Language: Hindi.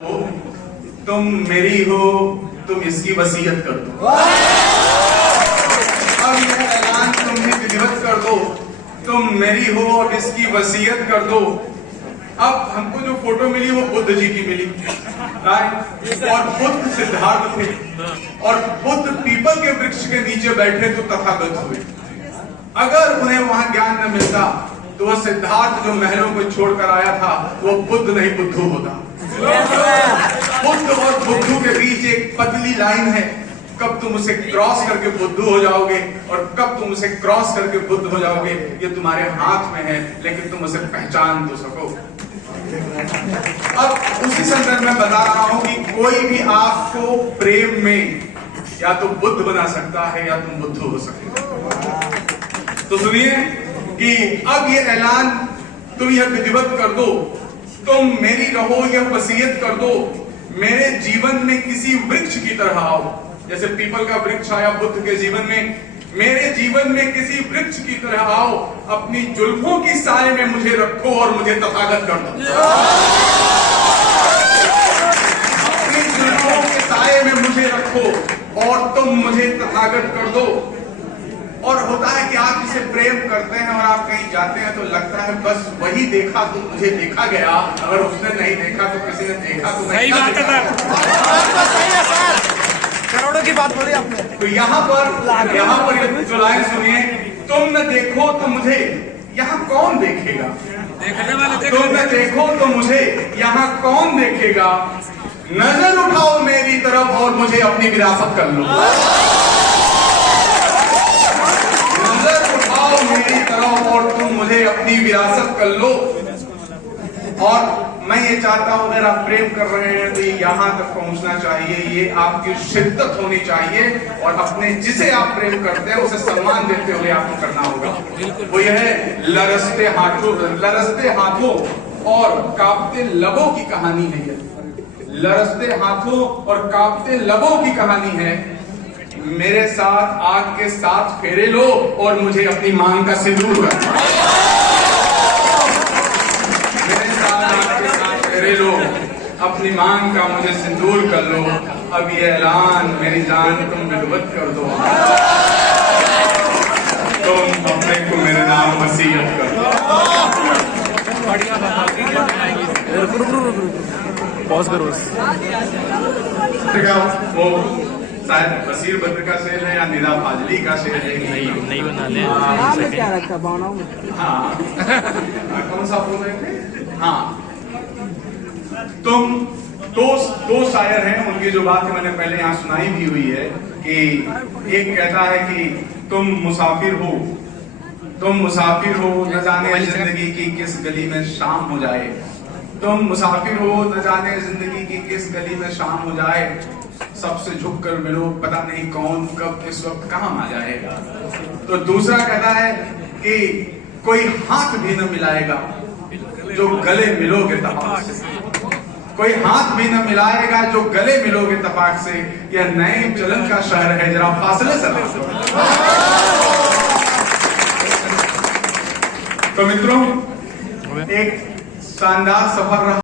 तुम मेरी हो, तुम इसकी वसीयत कर दो। अब यह ऐलान तुम विधिवत कर दो, तुम मेरी हो और इसकी वसीयत कर दो। अब हमको जो फोटो मिली वो बुद्ध जी की मिली, और बुद्ध सिद्धार्थ थे, और बुद्ध पीपल के वृक्ष के नीचे बैठे तो तथागत हुए। अगर उन्हें वहां ज्ञान न मिलता तो वह सिद्धार्थ जो महलों को छोड़कर आया था वो बुद्ध नहीं बुद्धू होता। बुद्ध और बुद्धू के बीच एक पतली लाइन है, कब तुम उसे क्रॉस करके बुद्धू हो जाओगे और कब तुम उसे क्रॉस करके बुद्ध हो जाओगे ये तुम्हारे हाथ में है, लेकिन तुम उसे पहचान तो सको। अब उसी संदर्भ में बता रहा हूं कि कोई भी आपको प्रेम में या तो बुद्ध बना सकता है या तुम बुद्धू हो सकते हो। तो सुनिए कि अब ये ऐलान तुम यह विधिवत कर दो, तुम मेरी रहो यह वसीयत कर दो, मेरे जीवन में किसी वृक्ष की तरह आओ। जैसे पीपल का वृक्ष आया बुद्ध के जीवन में, मेरे जीवन में किसी वृक्ष की तरह आओ, अपनी जुल्फों की साए में मुझे रखो और मुझे तथागत कर दो। अपनी जुल्फों के साए में मुझे रखो और तुम मुझे तथागत कर दो। और होता है कि आप जिसे प्रेम करते हैं और आप कहीं जाते हैं तो लगता है बस वही देखा तो मुझे देखा गया, अगर उसने नहीं देखा तो किसी ने देखा तो सही बात है सर, करोड़ों की बात बोली आपने। तो यहाँ पर ये जो लाइन सुनिए, तुम न देखो तो मुझे यहाँ कौन देखेगा, देखने वाले तुम न देखो तो मुझे यहाँ कौन देखेगा, नजर उठाओ मेरी तरफ और मुझे अपनी विरासत कर लो। मेरी तरफ और तुम मुझे अपनी विरासत कर लो। और मैं ये चाहता हूं अगर आप प्रेम कर रहे हैं तो ये यहां तक पहुंचना चाहिए, ये आपकी शिद्दत होनी चाहिए और अपने जिसे आप प्रेम करते हैं उसे सम्मान देते हुए आपको करना होगा। वो यह है लरसते हाथों और कांपते लबों की कहानी है। ये लरसते हाथों और कांपते लबों की कहानी है। मेरे साथ आग के साथ फेरे लो और मुझे अपनी मांग का सिंदूर कर दो। मेरे साथ आग के साथ फेरे लो, अपनी मांग का मुझे सिंदूर कर लो। अब ये ऐलान मेरी जान तुम विधिवत कर दो, तुम अपने को मेरे नाम वसीयत कर दो। पॉज करो। वो शायद बशीर बद्र का शेर है या निदा फाजली का शेर है, नहीं बना ले। नाम में क्या रखा भावनाओं में? हाँ कौन सा बोल रहे थे? हाँ तुम दो शायर हैं, उनकी जो बात मैंने पहले यहाँ सुनाई भी हुई है कि एक कहता है कि तुम मुसाफिर हो, न जाने जिंदगी की किस गली में शाम हो जाए। तुम मुसाफिर हो, न जाने जिंदगी की किस गली में शाम हो जाए। सबसे झुक कर मिलो, पता नहीं कौन कब किस वक्त कहां आ जाएगा। तो दूसरा कहता है कि कोई हाथ भी न मिलाएगा जो गले मिलोगे तफाक से, कोई हाथ भी न मिलाएगा जो गले मिलोगे तफाक से। यह नए चलन का शहर है, जरा फासले से रहो। तो मित्रों, एक शानदार सफर रहा।